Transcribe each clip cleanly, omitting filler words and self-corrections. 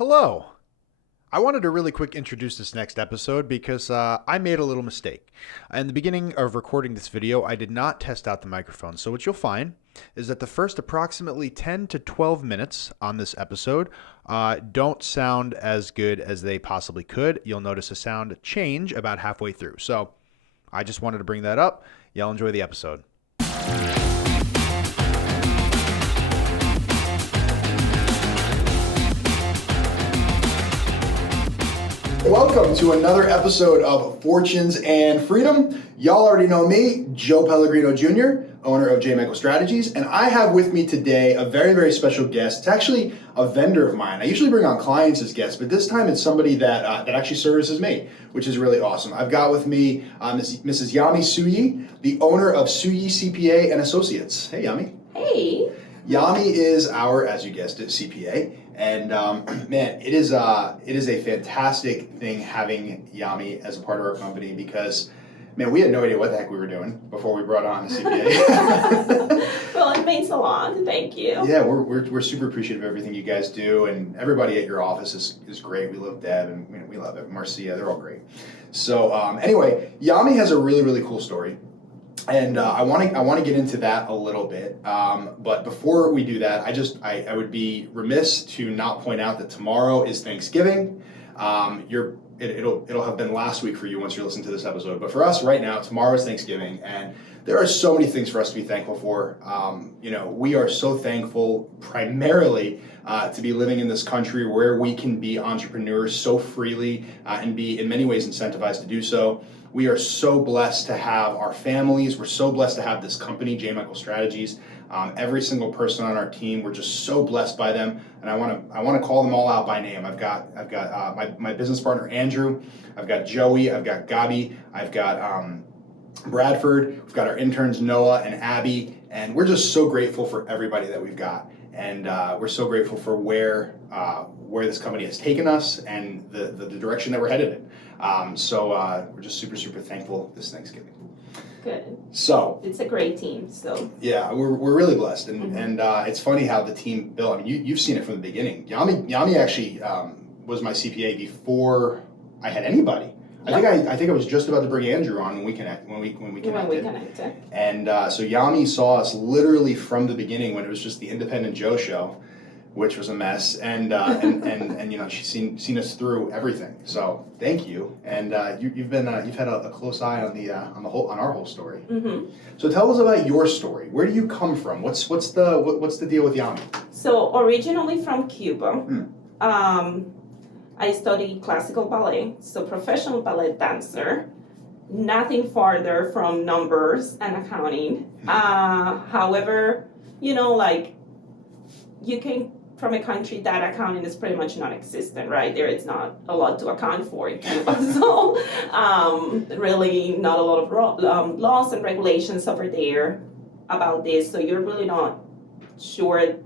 Hello. I wanted to really quick introduce this next episode because I made a little mistake. In the beginning of recording this video, I did not test out the microphone. So what you'll find is that the first approximately 10 to 12 minutes on this episode don't sound as good as they possibly could. You'll notice a sound change about halfway through. So I just wanted to bring that up. Y'all enjoy the episode. Welcome to another episode of Fortunes and Freedom. Y'all already know me, Joe Pellegrino Jr., owner of Yamirka.Strategies, and I have with me today a very, very special guest. It's actually a vendor of mine. I usually bring on clients as guests, but this time it's somebody that actually services me, which is really awesome. I've got with me Mrs. Yami Suyi, the owner of Suyi CPA and Associates. Hey, Yami. Hey. Yami is our, as you guessed it, CPA. And man, it is a fantastic thing having Yami as a part of our company because, man, we had no idea what the heck we were doing before we brought on a CPA. Well, it means a lot. Thank you. Yeah, we're super appreciative of everything you guys do, and everybody at your office is great. We love Deb, and we love it. Marcia, they're all great. So anyway, Yami has a really, really cool story. And I want to get into that a little bit, but before we do that, I would be remiss to not point out that tomorrow is Thanksgiving. It'll have been last week for you once you listen to this episode, but for us right now, tomorrow is Thanksgiving, and there are so many things for us to be thankful for. We are so thankful primarily to be living in this country where we can be entrepreneurs so freely and be in many ways incentivized to do so. We are so blessed to have our families. We're so blessed to have this company, Yamirka.Strategies. Every single person on our team, we're just so blessed by them, and I want to call them all out by name. I've got my business partner Andrew. I've got Joey. I've got Gabi. I've got Bradford. We've got our interns Noah and Abby, and we're just so grateful for everybody that we've got, and we're so grateful for where this company has taken us and the direction that we're headed in. So we're just super, super thankful this Thanksgiving. Good. So it's a great team. So yeah, we're really blessed, and it's funny how the team built. I mean, you've seen it from the beginning. Yami actually was my CPA before I had anybody. Yep. I think I was just about to bring Andrew on when we connected. And so Yami saw us literally from the beginning when it was just the Independent Joe show, which was a mess, and she's seen us through everything. So thank you, and you've had a close eye on our whole story. Mm-hmm. So tell us about your story. Where do you come from? What's the deal with Yami? So originally from Cuba, I studied classical ballet, so professional ballet dancer. Nothing farther from numbers and accounting. However, you came from a country that accounting is pretty much non-existent, right? There is not a lot to account for in Cuba. So really not a lot of laws and regulations over there about this. So you're really not sure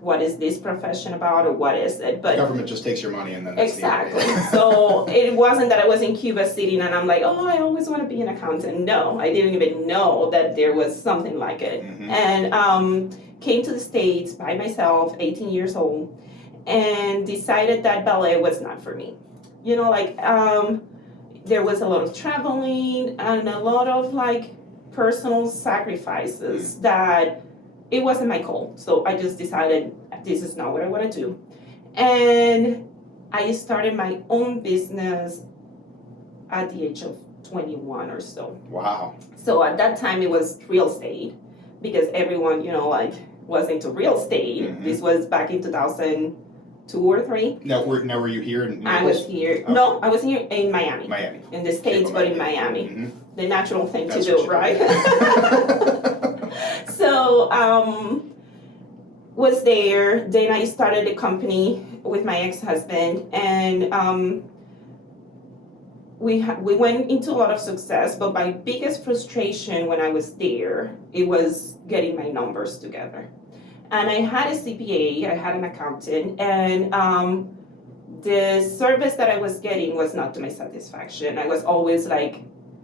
what is this profession about or what is it. But government just takes your money and then that's exactly. So it wasn't that I was in Cuba sitting and I'm like, oh, I always want to be an accountant. No, I didn't even know that there was something like it. Mm-hmm. And came to the States by myself, 18 years old, and decided that ballet was not for me. There was a lot of traveling and a lot of personal sacrifices that it wasn't my call. So I just decided this is not what I want to do. And I started my own business at the age of 21 or so. Wow. So at that time it was real estate because everyone, was into real estate. Mm-hmm. This was back in 2002 or 3. Now were you here in Naples? I was here. Oh. No, I was here in Miami. Miami. In the States, but in Miami. Mm-hmm. The natural thing to do, right? So, was there. Then I started a company with my ex-husband, and we went into a lot of success. But my biggest frustration when I was there, it was getting my numbers together. And I had a CPA, I had an accountant, and the service that I was getting was not to my satisfaction. I was always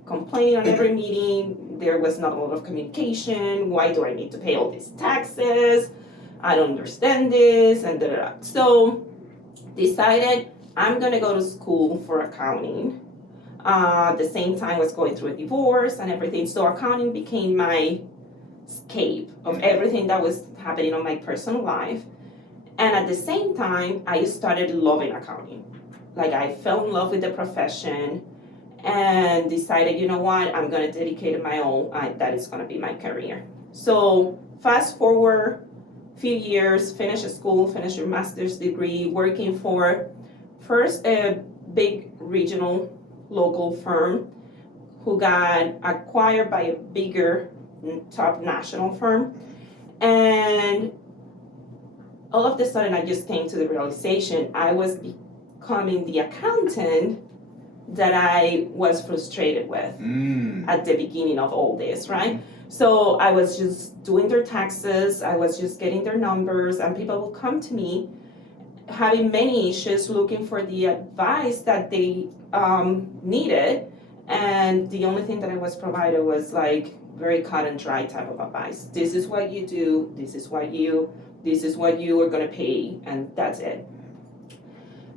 complaining on every meeting. There was not a lot of communication. Why do I need to pay all these taxes? I don't understand this, and da, da, da. So Decided I'm gonna go to school for accounting. At the same time, was going through a divorce and everything. So accounting became my escape of everything that was happening on my personal life. And at the same time, I started loving accounting. Like I fell in love with the profession and decided, you know what, I'm gonna dedicate my own, that is gonna be my career. So fast forward a few years, finish school, finish your master's degree, working for first a big regional local firm who got acquired by a bigger top national firm. And all of a sudden I just came to the realization I was becoming the accountant that I was frustrated with at the beginning of all this, right? So I was just doing their taxes, I was just getting their numbers, and people would come to me having many issues, looking for the advice that they needed, and the only thing that I was provided was like very cut and dry type of advice. This is what you do, this is what you are gonna pay, and that's it.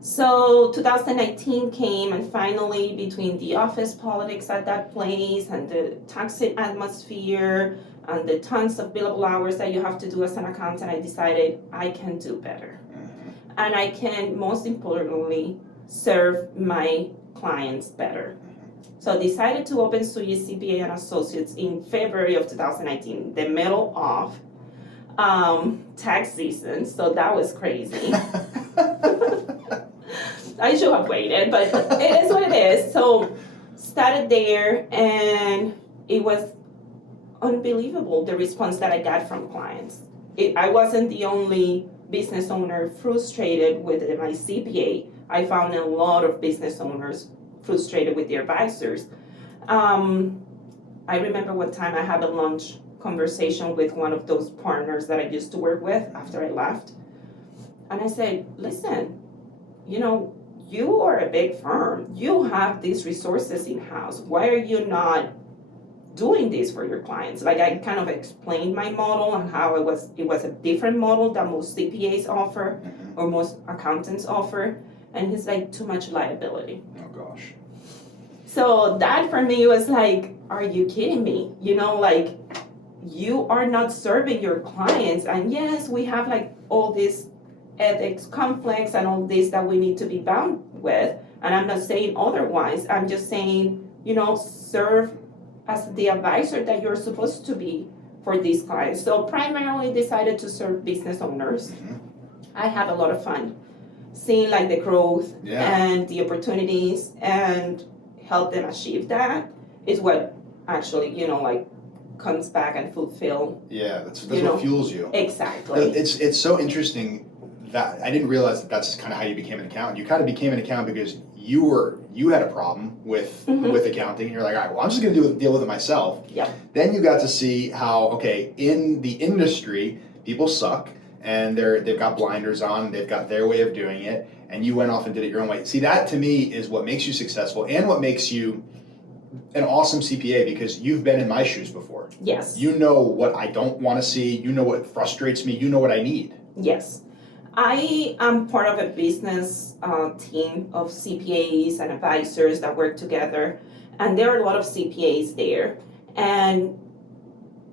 So 2019 came, and finally, between the office politics at that place and the toxic atmosphere and the tons of billable hours that you have to do as an accountant, I decided I can do better. And I can, most importantly, serve my clients better. So I decided to open Suyi CPA and Associates in February of 2019, the middle of tax season. So that was crazy. I should have waited, but it is what it is. So started there, and it was unbelievable the response that I got from clients. I wasn't the only business owner frustrated with my CPA. I found a lot of business owners frustrated with their advisors. I remember one time I had a lunch conversation with one of those partners that I used to work with after I left. And I said, listen, you are a big firm. You have these resources in-house. Why are you not doing this for your clients? Like I kind of explained my model and how it was a different model that most CPAs offer or most accountants offer. And he's like, too much liability. Oh gosh. So that for me was like, are you kidding me? Like you are not serving your clients. And yes, we have like all this ethics conflicts and all this that we need to be bound with. And I'm not saying otherwise. I'm just saying, serve as the advisor that you're supposed to be for these clients. So primarily decided to serve business owners. I have a lot of fun seeing like the growth and the opportunities and help them achieve that is what actually, like comes back and fulfill. Yeah, that's what fuels you. Exactly. It's so interesting that I didn't realize that's kind of how you became an accountant. You kind of became an accountant because you had a problem with accounting, and you're like, all right, well, I'm just going to deal with it myself. Yeah. Then you got to see how, in the industry, people suck, and they've got blinders on, they've got their way of doing it, and you went off and did it your own way. See, that to me is what makes you successful and what makes you an awesome CPA, because you've been in my shoes before. Yes. You know what I don't want to see, you know what frustrates me, you know what I need. Yes. I am part of a business team of CPAs and advisors that work together, and there are a lot of CPAs there. And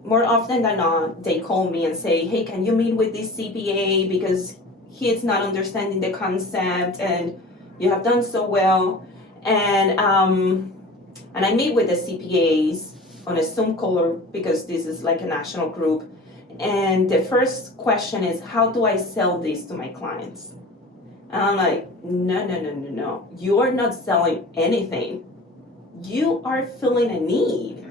more often than not, they call me and say, hey, can you meet with this CPA because he is not understanding the concept and you have done so well. And I meet with the CPAs on a Zoom call because this is like a national group. And the first question is, how do I sell this to my clients? And I'm like, no. You are not selling anything. You are filling a need.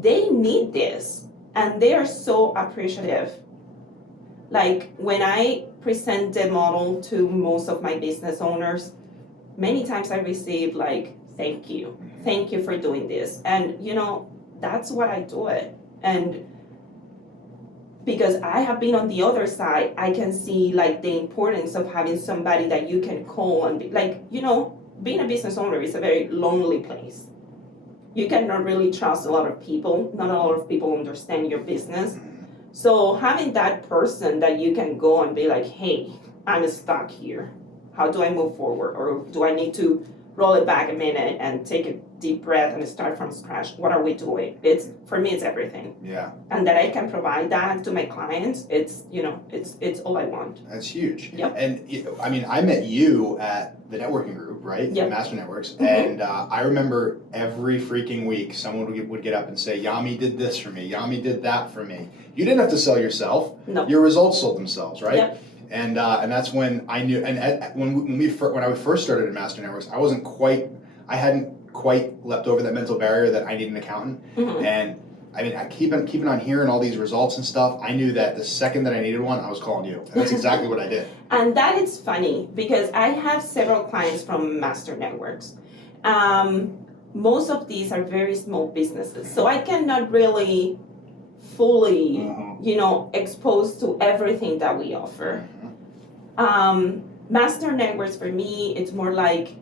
They need this. And they are so appreciative. Like when I present the model to most of my business owners, many times I receive like, thank you for doing this. And that's what I do it. And because I have been on the other side, I can see like the importance of having somebody that you can call and be like, being a business owner is a very lonely place. You cannot really trust a lot of people. Not a lot of people understand your business. So having that person that you can go and be like, hey, I'm stuck here. How do I move forward? Or do I need to roll it back a minute and take a deep breath and start from scratch? What are we doing? For me, it's everything. Yeah. And that I can provide that to my clients, it's all I want. That's huge. Yep. And I mean, I met you at the networking group, right? Yep. Master Networks. Mm-hmm. And I remember every freaking week someone would get up and say, Yami did this for me. Yami did that for me. You didn't have to sell yourself. No. Your results sold themselves, right? Yep. And that's when I knew. And when I first started at Master Networks, I hadn't quite leapt over that mental barrier that I need an accountant. Mm-hmm. And I mean, keeping on hearing all these results and stuff, I knew that the second that I needed one, I was calling you. And that's exactly what I did. And that is funny because I have several clients from Master Networks. Most of these are very small businesses, so I cannot really fully, expose to everything that we offer. Master Networks for me, it's more like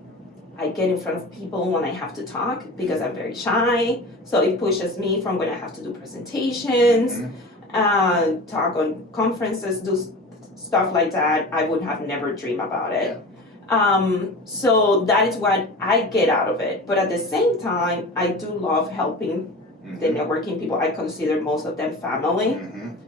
I get in front of people when I have to talk because I'm very shy. So it pushes me from when I have to do presentations, talk on conferences, do stuff like that. I would have never dreamed about it. So that is what I get out of it. But at the same time, I do love helping the networking people. I consider most of them family.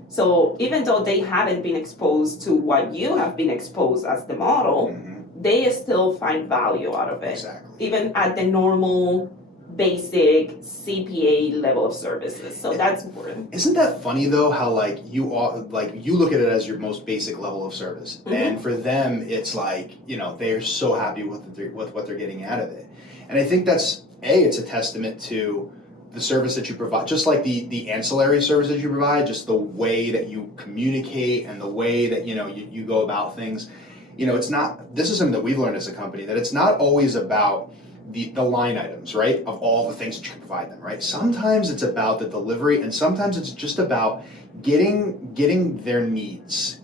So even though they haven't been exposed to what you have been exposed as the model, they still find value out of it. Exactly. Even at the normal, basic CPA level of services. So that's important. Isn't that funny though? How you look at it as your most basic level of service, and for them, it's like they're so happy with what they're getting out of it. And I think that's it's a testament to the service that you provide, just like the ancillary services you provide, just the way that you communicate and the way that you go about things. It's not. This is something that we've learned as a company, that it's not always about the line items, right, of all the things that you provide them, right? Sometimes it's about the delivery, and sometimes it's just about getting their needs,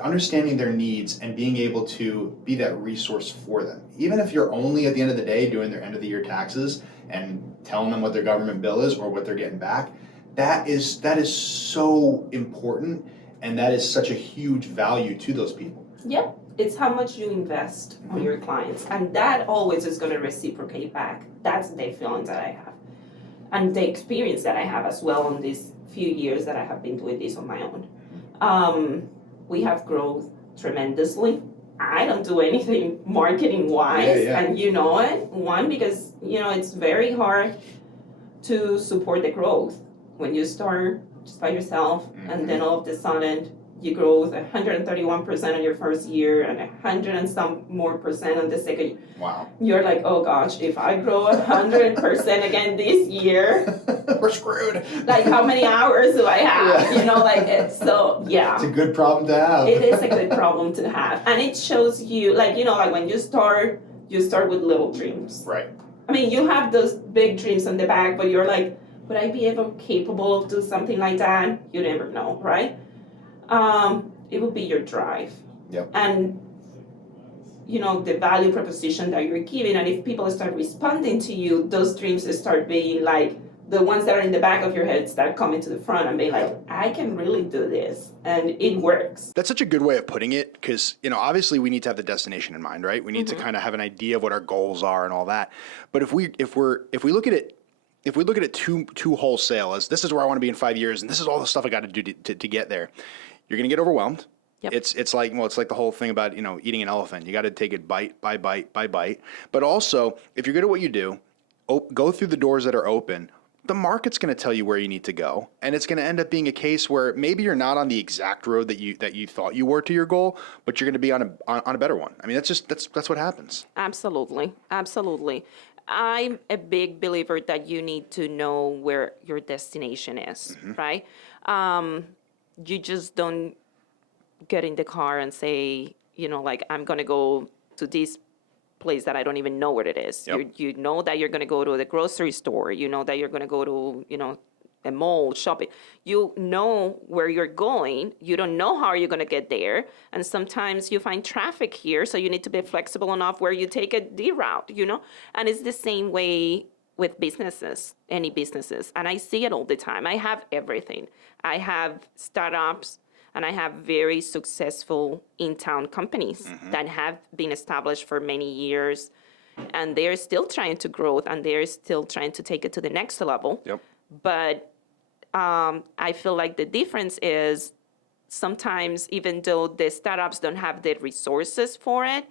understanding their needs, and being able to be that resource for them. Even if you're only at the end of the day doing their end of the year taxes and telling them what their government bill is or what they're getting back, that is so important, and that is such a huge value to those people. Yep. It's how much you invest on your clients, and that always is going to reciprocate back. That's the feeling that I have, and the experience that I have as well in these few years that I have been doing this on my own. We have grown tremendously. I don't do anything marketing wise, and you know it. One, because it's very hard to support the growth when you start just by yourself, and then all of a sudden you grow with 131% in your first year and 100 and some more percent on the second year. Wow. You're like, oh gosh, if I grow 100% again this year, we're screwed. Like, how many hours do I have? It's so, yeah. It's a good problem to have. It is a good problem to have. And it shows you, like when you start with little dreams. Right. I mean, you have those big dreams in the back, but you're like, would I be capable of doing something like that? You never know, right? It will be your drive. Yep. And the value proposition that you're giving, and if people start responding to you, those dreams start being like the ones that are in the back of your head start coming to the front and being like, I can really do this, and it works. That's such a good way of putting it, because obviously we need to have the destination in mind, right? We need to kind of have an idea of what our goals are and all that. But if we look at it too wholesale, as this is where I want to be in 5 years, and this is all the stuff I got to do to get there, you're going to get overwhelmed. Yep. It's like the whole thing about eating an elephant. You got to take it bite by bite by bite. But also, if you're good at what you do, go through the doors that are open. The market's going to tell you where you need to go, and it's going to end up being a case where maybe you're not on the exact road that you thought you were to your goal, but you're going to be on a better one. I mean, that's what happens. Absolutely. I'm a big believer that you need to know where your destination is, right? You just don't get in the car and say, I'm going to go to this place that I don't even know what it is. Yep. You know that you're going to go to the grocery store. You know that you're going to go to, a mall, shopping. You know where you're going. You don't know how you're going to get there. And sometimes you find traffic here, so you need to be flexible enough where you take a D route, And it's the same way with businesses, any businesses. And I see it all the time. I have everything. I have startups, And I have very successful in-town companies that have been established for many years, and they're still trying to grow, and they're still trying to take it to the next level. Yep. But I feel like the difference is sometimes, even though the startups don't have the resources for it,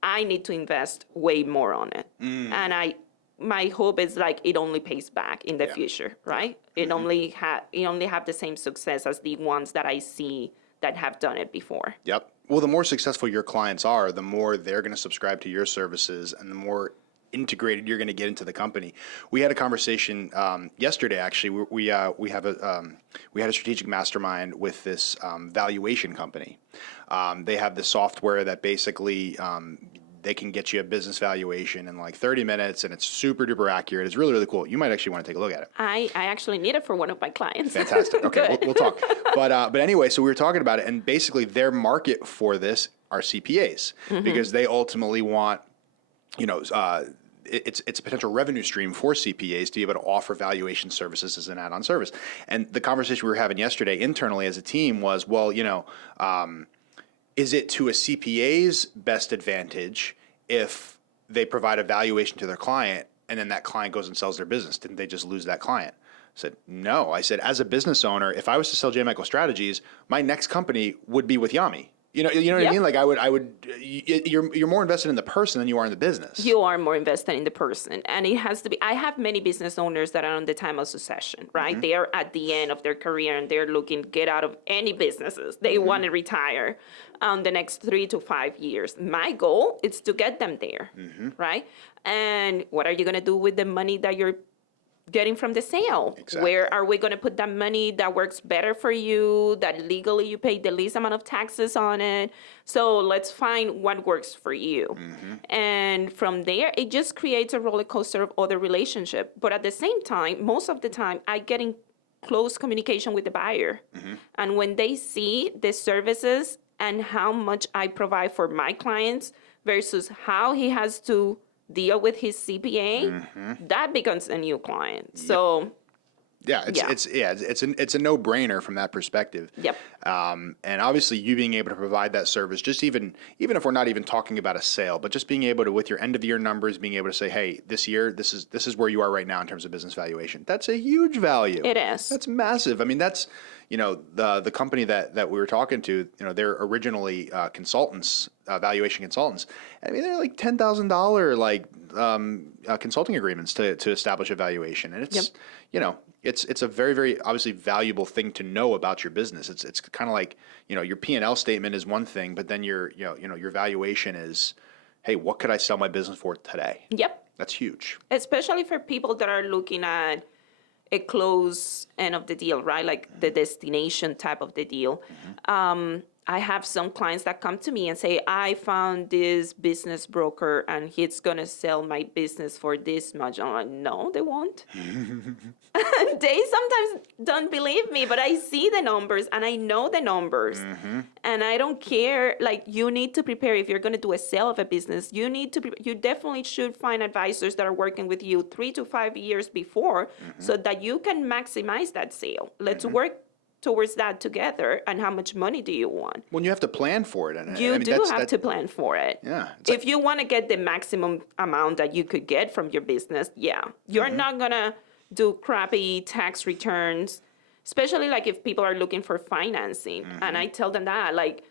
I need to invest way more on it. And my hope is like it only pays back in the future, right? It only have the same success as the ones that I see that have done it before. Yep. Well, the more successful your clients are, the more they're going to subscribe to your services, and the more integrated you're going to get into the company. We had a conversation yesterday. Actually, we had a strategic mastermind with this valuation company. They have this software that basically they can get you a business valuation in like 30 minutes, and it's super duper accurate. It's really, really cool. You might actually want to take a look at it. I actually need it for one of my clients. Fantastic. Okay, we'll talk. But anyway, so we were talking about it, and basically their market for this are CPAs because they ultimately want, it's a potential revenue stream for CPAs to be able to offer valuation services as an add-on service. And the conversation we were having yesterday internally as a team was, well, is it to a CPA's best advantage if they provide a valuation to their client and then that client goes and sells their business? Didn't they just lose that client? I said, no. I said, as a business owner, if I was to sell J. Michael Strategies, my next company would be with Yami. You know what I mean? Like you're more invested in the person than you are in the business. You are more invested in the person. And it has to be, I have many business owners that are on the time of succession, right? They are at the end of their career and they're looking to get out of any businesses. They want to retire the next 3 to 5 years. My goal is to get them there, right? And what are you going to do with the money that you're getting from the sale? Exactly. Where are we going to put that money that works better for you, that legally you pay the least amount of taxes on it? So let's find what works for you. And from there, it just creates a roller coaster of other relationship. But at the same time, most of the time, I get in close communication with the buyer. And when they see the services and how much I provide for my clients versus how he has to deal with his CPA, that becomes a new client. So it's a no-brainer from that perspective. Yep. And obviously you being able to provide that service, just even if we're not even talking about a sale, but just being able to, with your end of year numbers, being able to say, hey, this year, this is where you are right now in terms of business valuation. That's a huge value. It is. That's massive. I mean, that's, the company that we were talking to, they're originally consultants, valuation consultants. I mean, they're like $10,000 consulting agreements to establish a valuation. And it's, it's a very, very obviously valuable thing to know about your business. It's kind of like, your P&L statement is one thing, but then your valuation is, hey, what could I sell my business for today? Yep. That's huge. Especially for people that are looking at a close end of the deal, right? Like the destination type of the deal. I have some clients that come to me and say, I found this business broker and he's going to sell my business for this much. I'm like, no, they won't. They sometimes don't believe me, but I see the numbers and I know the numbers. And I don't care. Like, you need to prepare. If you're going to do a sale of a business, you definitely should find advisors that are working with you 3 to 5 years before so that you can maximize that sale. Let's work towards that together. And how much money do you want? Well, you have to plan for it. And you have to plan for it. Yeah. If you want to get the maximum amount that you could get from your business, you're not going to do crappy tax returns, especially like if people are looking for financing. And I tell them that, like,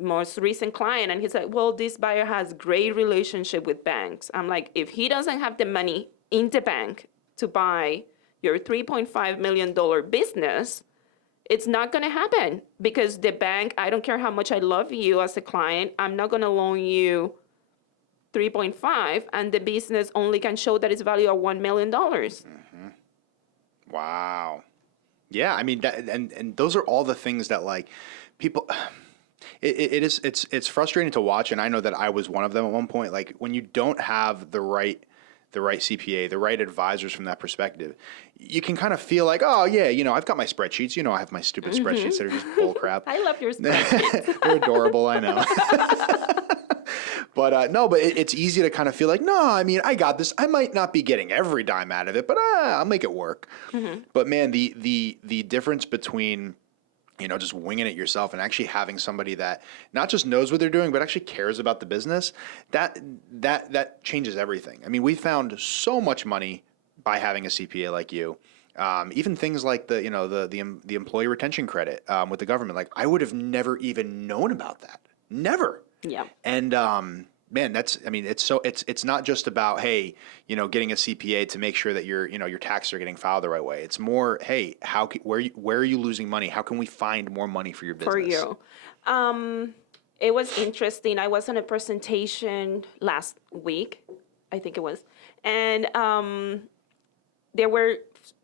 most recent client, and he's like, well, this buyer has great relationship with banks. I'm like, if he doesn't have the money in the bank to buy your $3.5 million business, it's not going to happen, because the bank, I don't care how much I love you as a client, I'm not going to loan you 3.5, and the business only can show that it's valued at $1 million. Wow. Yeah, I mean, that, and those are all the things that, like, people, it's frustrating to watch, and I know that I was one of them at one point. Like, when you don't have the right CPA, the right advisors from that perspective, you can kind of feel like, oh yeah, I've got my spreadsheets. I have my stupid spreadsheets that are just bull crap. I love your spreadsheets. They're adorable, I know. But but it's easy to kind of feel like, no, I mean, I got this. I might not be getting every dime out of it, but I'll make it work. But man, the difference between just winging it yourself and actually having somebody that not just knows what they're doing, but actually cares about the business, that changes everything. I mean, we found so much money by having a CPA like you. Even things like the employee retention credit with the government, like I would have never even known about that. Never. Yeah. And man, it's not just about, hey, getting a CPA to make sure that your taxes are getting filed the right way. It's more, hey, where are you losing money? How can we find more money for your business? For you. It was interesting. I was on a presentation last week, I think it was, and there were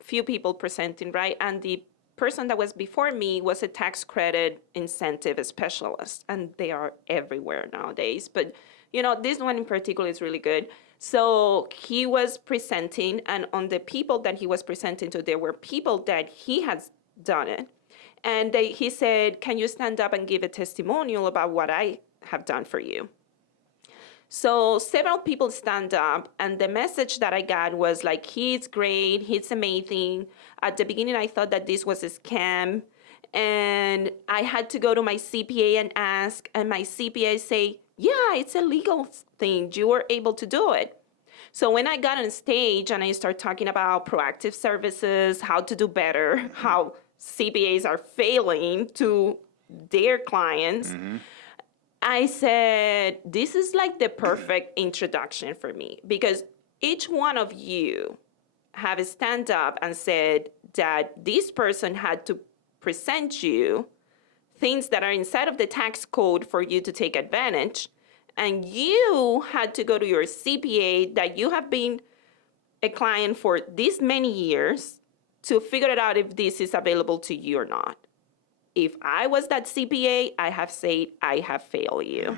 few people presenting, right? And the person that was before me was a tax credit incentive specialist, and they are everywhere nowadays. But this one in particular is really good. So he was presenting, and on the people that he was presenting to, there were people that he has done it. And he said, can you stand up and give a testimonial about what I have done for you? So several people stand up, and the message that I got was like, he's great, he's amazing. At the beginning, I thought that this was a scam. And I had to go to my CPA and ask, and my CPA say, yeah, it's a legal thing. You were able to do it. So when I got on stage and I started talking about proactive services, how to do better, how CPAs are failing to their clients, I said, this is like the perfect introduction for me, because each one of you have stand up and said that this person had to present you things that are inside of the tax code for you to take advantage. And you had to go to your CPA that you have been a client for this many years to figure it out if this is available to you or not. If I was that CPA, I have said, I have failed you.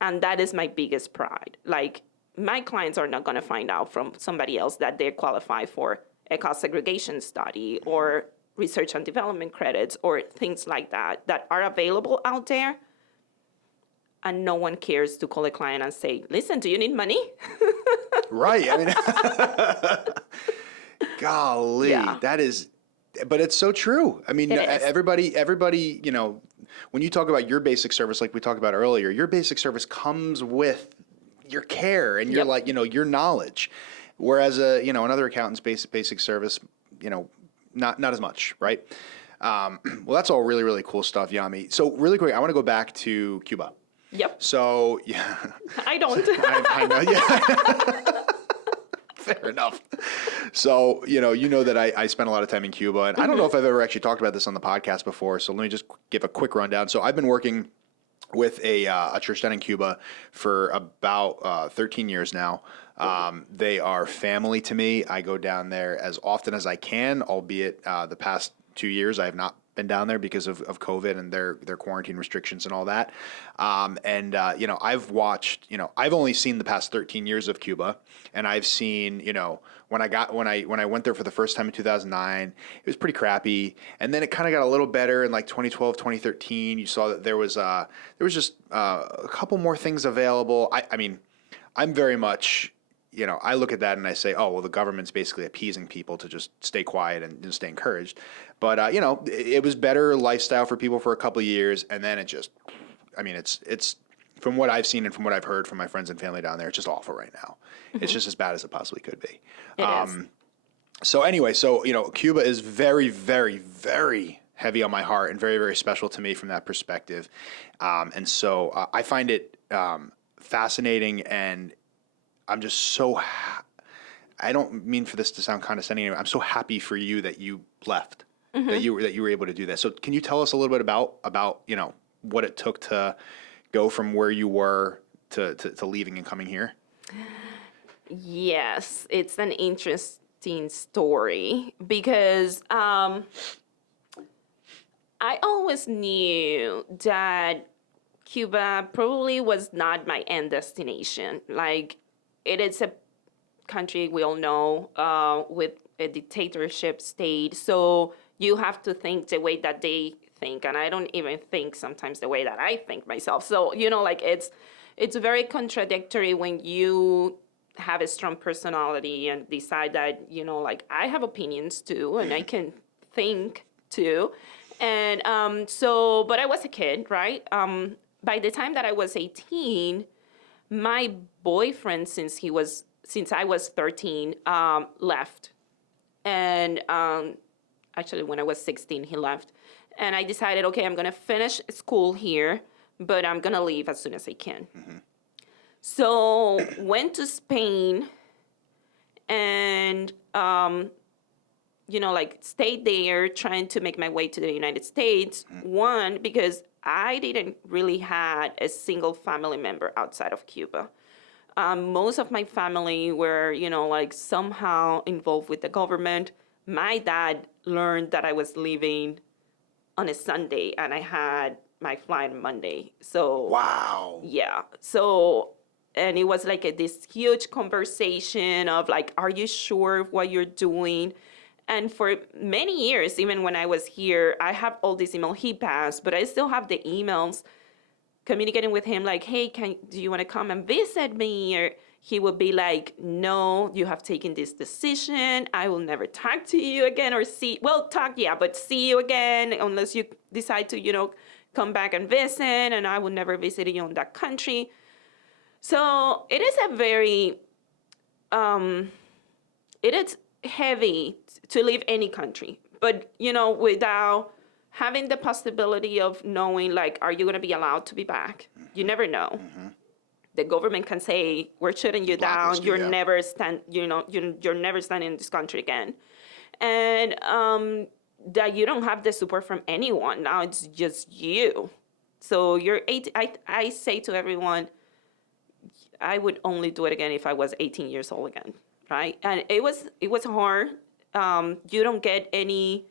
And that is my biggest pride. Like, my clients are not going to find out from somebody else that they qualify for a cost segregation study or research and development credits or things like that are available out there. And no one cares to call a client and say, listen, do you need money? Right. I mean, golly, Yeah. that is, but it's so true. I mean, It is. everybody, when you talk about your basic service, like we talked about earlier, your basic service comes with your care and your your knowledge. Whereas another accountant's basic service, not as much, right? Well, that's all really, really cool stuff, Yami. So really quick, I want to go back to Cuba. Yep. So, yeah. I don't. I know, yeah. Fair enough. So, you know that I spent a lot of time in Cuba, and I don't know if I've ever actually talked about this on the podcast before, so let me just give a quick rundown. So I've been working with a church down in Cuba for about 13 years now. They are family to me. I go down there as often as I can, albeit the past 2 years I have not been down there because of COVID and their quarantine restrictions and all that. I've watched, I've only seen the past 13 years of Cuba, and I've seen, when I went there for the first time in 2009, it was pretty crappy. And then it kind of got a little better in like 2012, 2013. You saw that there was just a couple more things available. I mean, I'm very much, I look at that and I say, oh, well, the government's basically appeasing people to just stay quiet and just stay encouraged. But, it was better lifestyle for people for a couple of years. And then it's from what I've seen and from what I've heard from my friends and family down there, it's just awful right now. It's just as bad as it possibly could be. It is. So anyway, Cuba is very, very, very heavy on my heart and very, very special to me from that perspective. And so I find it fascinating, and I'm just so I don't mean for this to sound condescending. I'm so happy for you that you left, that you were able to do that. So can you tell us a little bit about what it took to go from where you were to leaving and coming here? Yes, it's an interesting story because I always knew that Cuba probably was not my end destination. Like, it is a country we all know with a dictatorship state, so you have to think the way that they think, and I don't even think sometimes the way that I think myself. So it's very contradictory when you have a strong personality and decide that I have opinions too, and I can think too. And but I was a kid, right? By the time that I was 18, my boyfriend, since I was 13, left. And actually, when I was 16, he left. And I decided, okay, I'm gonna finish school here, but I'm gonna leave as soon as I can. So went to Spain, and like stayed there, trying to make my way to the United States. One, because I didn't really had a single family member outside of Cuba. Most of my family were, like somehow involved with the government. My dad learned that I was leaving on a Sunday, and I had my flight on Monday. So Wow. yeah. So, and it was like this huge conversation of like, are you sure of what you're doing? And for many years, even when I was here, I have all these emails. He passed, but I still have the emails communicating with him like, hey, do you want to come and visit me? Or he would be like, no, you have taken this decision. I will never talk to you again or but see you again unless you decide to, come back and visit, and I will never visit you in that country. So it is a very, it is heavy to leave any country, but, without having the possibility of knowing, like, are you going to be allowed to be back? You never know. The government can say, we're shutting you down. You're never you're never standing in this country again. And that you don't have the support from anyone. Now it's just you. So I say to everyone, I would only do it again if I was 18 years old again, right? And it was hard. You don't get any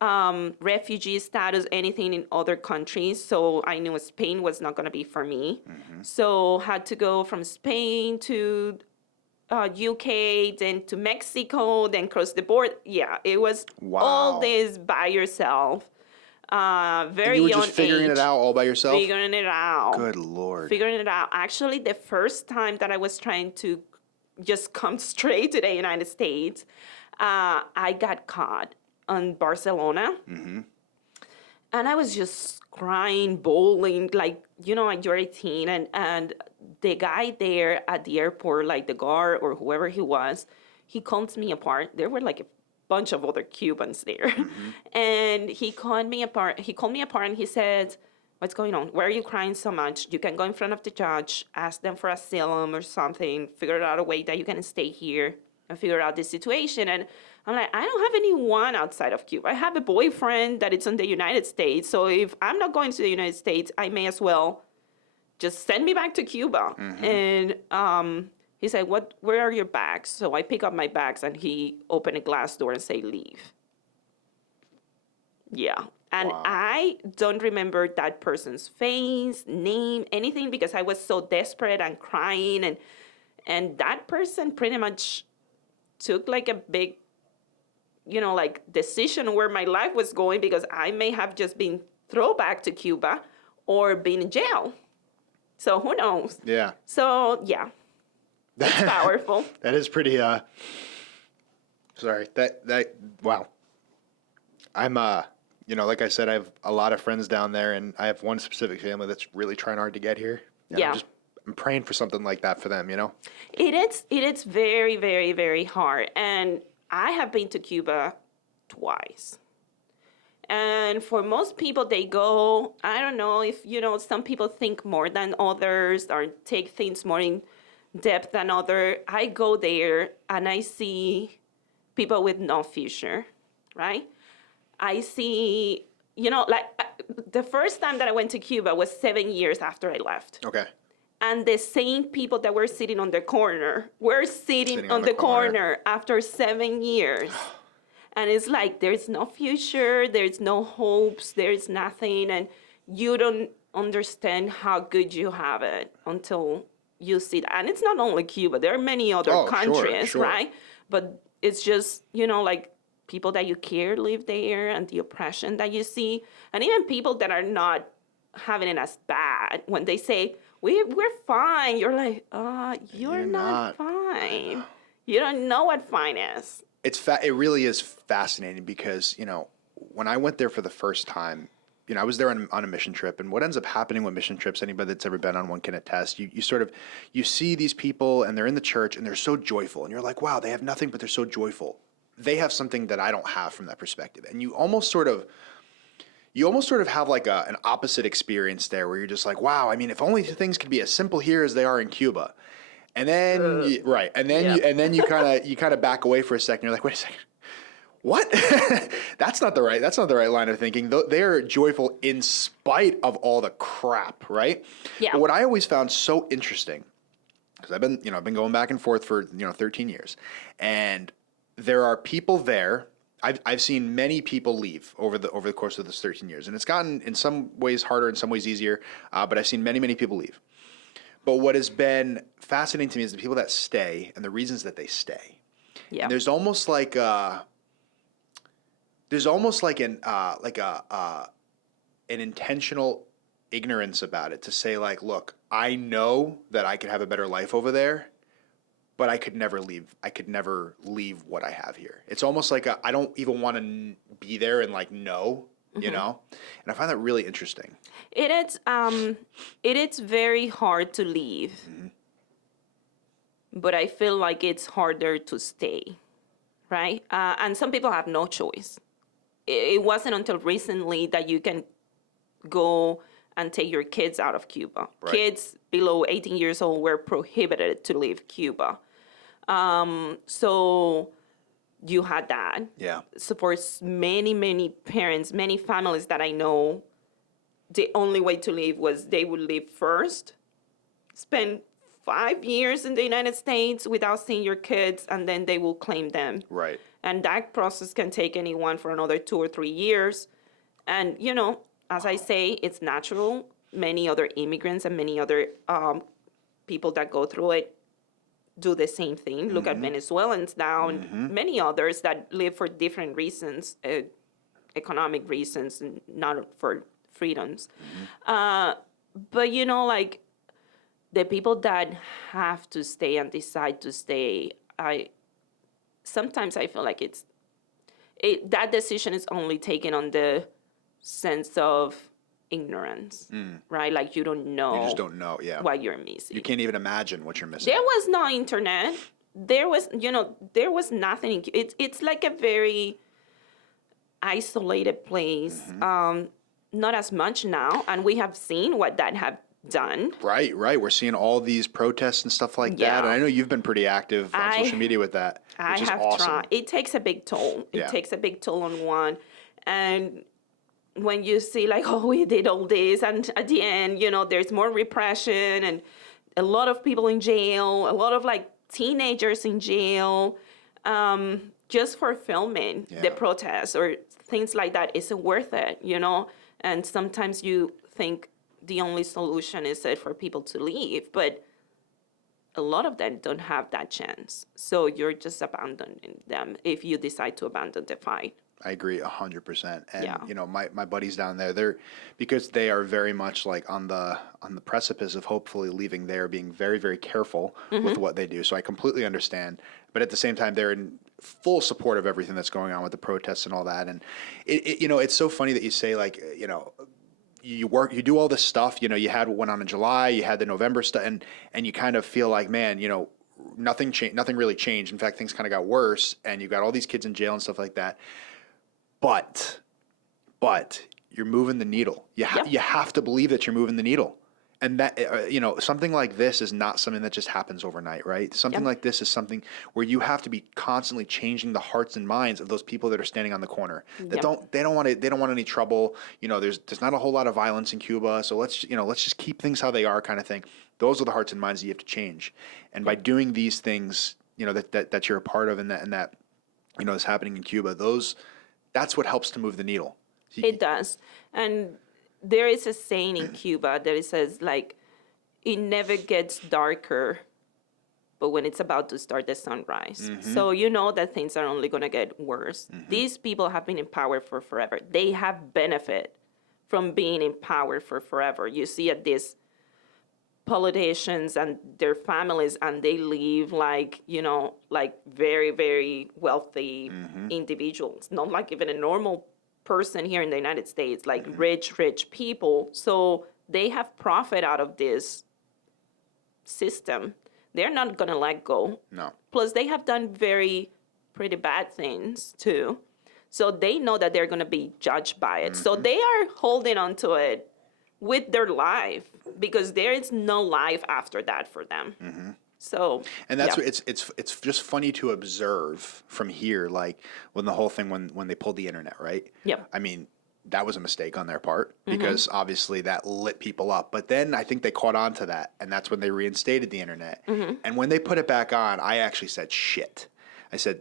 refugee status, anything in other countries. So I knew Spain was not going to be for me. So had to go from Spain to UK, then to Mexico, then cross the border. Yeah, it was all this by yourself. Very you were young just figuring age, it out all by yourself? Figuring it out. Good Lord. Figuring it out. Actually, the first time that I was trying to just come straight to the United States, I got caught on Barcelona. And I was just crying, bawling, like, you're 18. And the guy there at the airport, like the guard or whoever he was, he calls me apart. There were like a bunch of other Cubans there. And he called me apart. And he said, what's going on? Why are you crying so much? You can go in front of the judge, ask them for asylum or something, figure out a way that you can stay here and figure out the situation. And I'm like, I don't have anyone outside of Cuba. I have a boyfriend that is in the United States. So if I'm not going to the United States, I may as well just send me back to Cuba. And he said, where are your bags? So I pick up my bags, and he opened a glass door and say, leave. Yeah. And I don't remember that person's face, name, anything, because I was so desperate and crying. And that person pretty much took like a big, like decision where my life was going, because I may have just been thrown back to Cuba or been in jail. So who knows? Yeah. So yeah, it's powerful. That is pretty, sorry, wow. I'm, like I said, I have a lot of friends down there, and I have one specific family that's really trying hard to get here. And I'm praying for something like that for them, It is very, very, very hard. And I have been to Cuba twice. And for most people, they go, I don't know if, some people think more than others or take things more in depth than others. I go there and I see people with no future, right? I see, the first time that I went to Cuba was 7 years after I left. Okay. And the same people that were sitting on the corner were sitting on the corner after 7 years. And it's like, there's no future, there's no hopes, there's nothing. And you don't understand how good you have it until you see that. And it's not only Cuba, there are many other countries, sure. Right? But it's just, like people that you care live there and the oppression that you see. And even people that are not having it as bad, when they say, we're fine, you're like, you're not fine. You don't know what fine is. It really is fascinating because, when I went there for the first time, I was there on a mission trip, and what ends up happening with mission trips, anybody that's ever been on one can attest, you see these people and they're in the church and they're so joyful, and you're like, wow, they have nothing, but they're so joyful. They have something that I don't have from that perspective. And you almost sort of have like an opposite experience there where you're just like, wow, I mean, if only things could be as simple here as they are in Cuba. And then, you kind of back away for a second. You're like, wait a second. What? That's not the right line of thinking. They're joyful in spite of all the crap, right? Yeah. But what I always found so interesting, because I've been going back and forth for 13 years, and there are people there. I've seen many people leave over the course of those 13 years, and it's gotten in some ways harder, in some ways easier. But I've seen many people leave. But what has been fascinating to me is the people that stay and the reasons that they stay. Yeah. And there's almost like an intentional ignorance about it, to say like, look, I know that I could have a better life over there, but I could never leave. I could never leave what I have here. It's almost like I don't even want to be there and like know, you know? And I find that really interesting. It is very hard to leave, but I feel like it's harder to stay, right? And some people have no choice. It wasn't until recently that you can go and take your kids out of Cuba. Right. Kids below 18 years old were prohibited to leave Cuba. So you had that. Yeah. So for many parents, many families that I know, the only way to leave was they would leave first, spend 5 years in the United States without seeing your kids, and then they will claim them. Right. And that process can take anyone for another 2 or 3 years. And, as I say, it's natural. Many other immigrants and many other people that go through it do the same thing. Look at Venezuelans now and many others that live for different reasons, economic reasons, and not for freedoms. But, like the people that have to stay and decide to stay, sometimes I feel like that decision is only taken on the sense of ignorance, right? Like you don't know. You just don't know, yeah. What you're missing. You can't even imagine what you're missing. There was no internet. There was nothing. It's like a very isolated place. Not as much now, and we have seen what that have done. Right. We're seeing all these protests and stuff like that. And I know you've been pretty active on social media with that, which is awesome. Tried. It takes a big toll. It takes a big toll on one. And when you see like, oh, we did all this, and at the end, there's more repression and a lot of people in jail, a lot of like teenagers in jail, just for filming the protests or things like that. Isn't worth it, And sometimes you think the only solution is for people to leave, but a lot of them don't have that chance. So you're just abandoning them if you decide to abandon the fight. I agree 100%. And my buddies down there, because they are very much like on the precipice of hopefully leaving there, being very, very careful with what they do. So I completely understand. But at the same time, they're in full support of everything that's going on with the protests and all that. And it's so funny that you say like, you do all this stuff, you had what went on in July, you had the November stuff, and you kind of feel like, man, nothing really changed. In fact, things kind of got worse, and you got all these kids in jail and stuff like that. But you're moving the needle. You have to believe that you're moving the needle. And that, something like this is not something that just happens overnight, right? Something like this is something where you have to be constantly changing the hearts and minds of those people that are standing on the corner. That they don't want any trouble. There's not a whole lot of violence in Cuba, so let's just keep things how they are, kind of thing. Those are the hearts and minds that you have to change. And by doing these things, that you're a part of, and that is happening in Cuba, that's what helps to move the needle. It does. And there is a saying in Cuba that it says, like, it never gets darker, but when it's about to start, the sunrise. So you know that things are only going to get worse. These people have been in power for forever. They have benefit from being in power for forever. You see at these politicians and their families, and they leave like very, very wealthy individuals, not like even a normal person here in the United States, like rich people. So they have profit out of this system. They're not going to let go. No. Plus, they have done pretty bad things too. So they know that they're going to be judged by it. So they are holding on to it with their life because there is no life after that for them. So, and that's what it's just funny to observe from here, like when the whole thing when they pulled the internet, right? Yep. I mean, that was a mistake on their part because obviously that lit people up. But then I think they caught on to that, and that's when they reinstated the internet. And when they put it back on, I actually said, "Shit!" I said,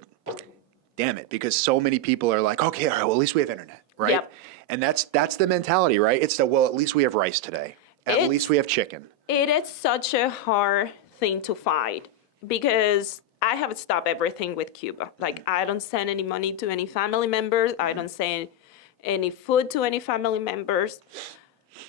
"Damn it!" Because so many people are like, "Okay, all right, well at least we have internet, right?" Yep. And that's the mentality, right? It's well at least we have rice today. At least we have chicken. It is such a hard thing to fight because I have stopped everything with Cuba. Like, I don't send any money to any family members. I don't send any food to any family members.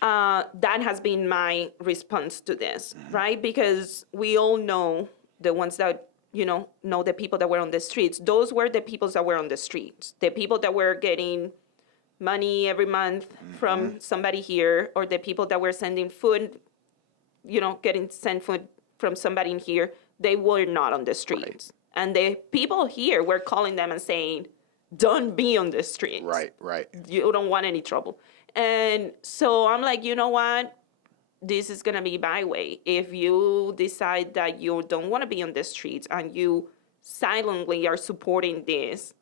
That has been my response to this, right? Because we all know the ones that, know the people that were on the streets. Those were the people that were on the streets. The people that were getting money every month from somebody here, or the people that were sending food, getting sent food from somebody in here, they were not on the streets. Right. And the people here were calling them and saying, don't be on the streets. Right. You don't want any trouble. And so I'm like, you know what? This is going to be my way. If you decide that you don't want to be on the streets and you silently are supporting this,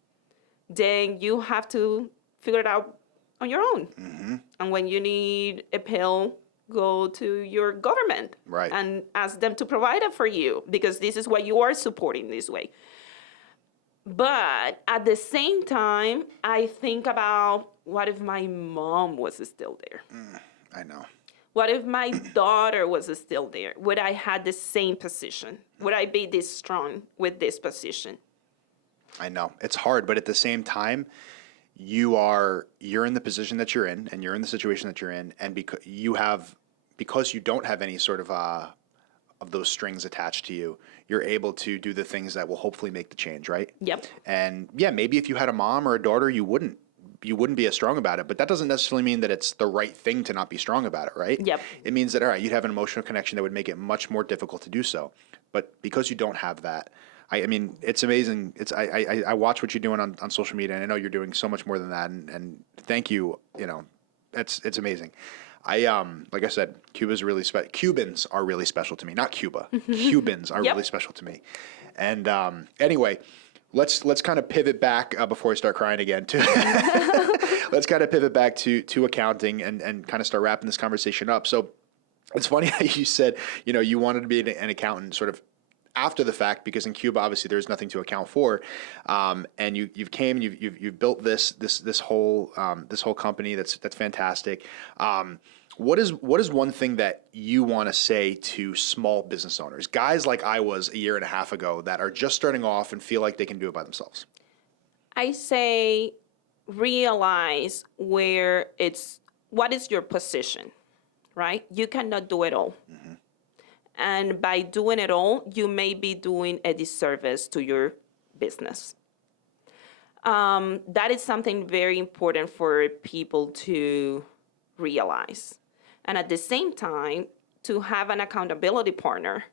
then you have to figure it out on your own. And when you need a pill, go to your government and ask them to provide it for you, because this is what you are supporting this way. But at the same time, I think about, what if my mom was still there? I know. What if my daughter was still there? Would I have the same position? Would I be this strong with this position? I know. It's hard, but at the same time, you're in the position that you're in, and you're in the situation that you're in, and because you don't have any sort of those strings attached to you, you're able to do the things that will hopefully make the change, right? Yep. And yeah, maybe if you had a mom or a daughter, you wouldn't be as strong about it, but that doesn't necessarily mean that it's the right thing to not be strong about it, right? Yep. It means that, all right, you'd have an emotional connection that would make it much more difficult to do so. But because you don't have that, I mean, it's amazing. I watch what you're doing on social media, and I know you're doing so much more than that. And thank you. It's amazing. Like I said, Cubans are really special to me. Not Cuba. Cubans are really special to me. And anyway, let's kind of pivot back before I start crying again. Let's kind of pivot back to accounting and kind of start wrapping this conversation up. So it's funny how you said you wanted to be an accountant sort of after the fact, because in Cuba, obviously, there's nothing to account for, and you've built this whole company that's fantastic. What is one thing that you want to say to small business owners, guys like I was a year and a half ago, that are just starting off and feel like they can do it by themselves? I say, realize what is your position, right? You cannot do it all. And by doing it all, you may be doing a disservice to your business. That is something very important for people to realize. And at the same time, to have an accountability partner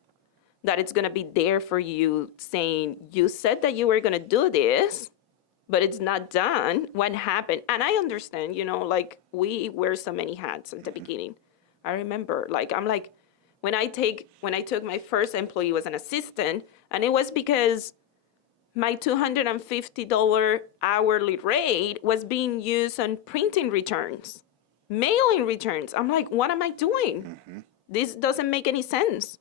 that is going to be there for you, saying, you said that you were going to do this, but it's not done. What happened? And I understand, we wear so many hats at the beginning. I remember, when I took my first employee was an assistant, and it was because my $250 hourly rate was being used on printing returns, mailing returns. I'm like, what am I doing? This doesn't make any sense.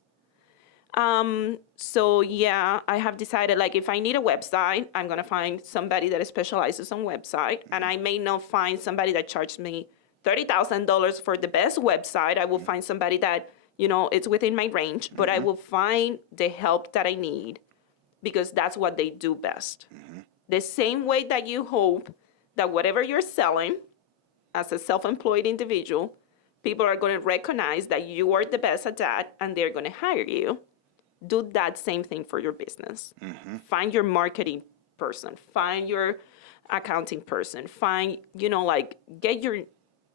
So yeah, I have decided, if I need a website, I'm going to find somebody that specializes on website, and I may not find somebody that charges me $30,000 for the best website. I will find somebody that it's within my range, but I will find the help that I need, because that's what they do best. The same way that you hope that whatever you're selling as a self-employed individual, people are going to recognize that you are the best at that, and they're going to hire you. Do that same thing for your business. Find your marketing person. Find your accounting person. Find, like, get your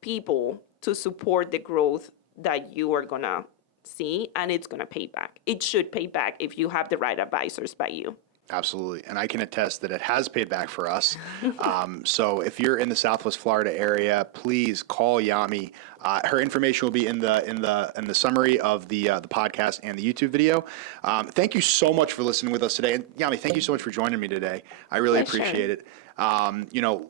people to support the growth that you are gonna see, and it's gonna pay back. It should pay back if you have the right advisors by you. Absolutely, and I can attest that it has paid back for us. So if you're in the Southwest Florida area, please call Yami. Her information will be in the summary of the podcast and the YouTube video. Thank you so much for listening with us today, and Yami, thank you so much for joining me today. I really Pleasure. appreciate it.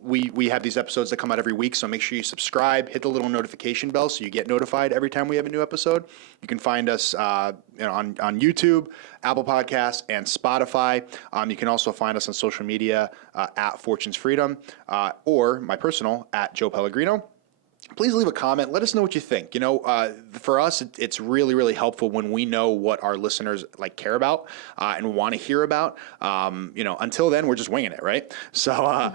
We have these episodes that come out every week, so make sure you subscribe, hit the little notification bell so you get notified every time we have a new episode. You can find us on YouTube, Apple Podcasts, and Spotify. You can also find us on social media at Fortune's Freedom or my personal at Joe Pellegrino. Please leave a comment. Let us know what you think. For us, it's really, really helpful when we know what our listeners care about and want to hear about. Until then, we're just winging it, right? So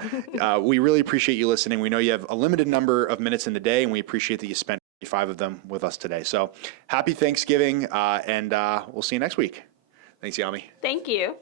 we really appreciate you listening. We know you have a limited number of minutes in the day, and we appreciate that you spent 5 of them with us today. So happy Thanksgiving, and we'll see you next week. Thanks, Yami. Thank you.